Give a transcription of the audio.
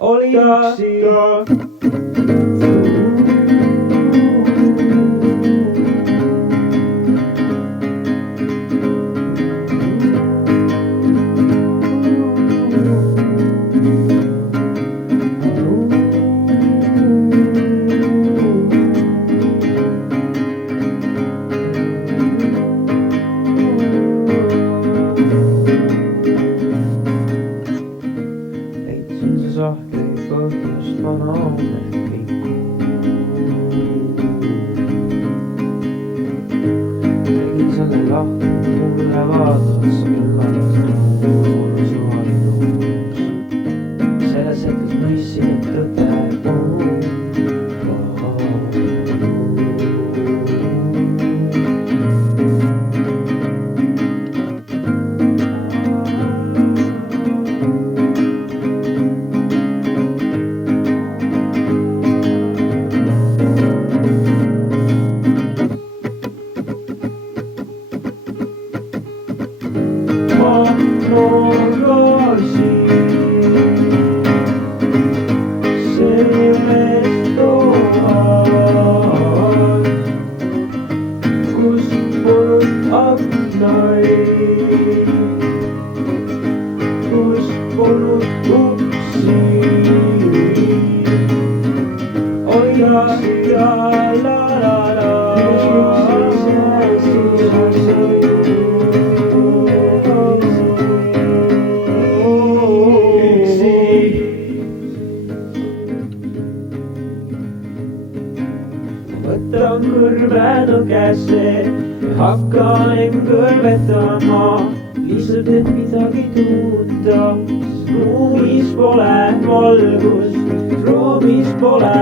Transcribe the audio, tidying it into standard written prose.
oli üksi. Sahtli põhjust ma nauden kõik tegin selle lahti, mulle vaadates kellast kuulu suvalduus. Selles hetkes mõistsin, et tõde on kus polnud aknaid, kus polnud uksi. Oi ja la la la, võtan kõrvenõgesse ja hakkan kõrvetama, lihtsalt et midagi tunda. Ruumis pole valgust, ruumis pole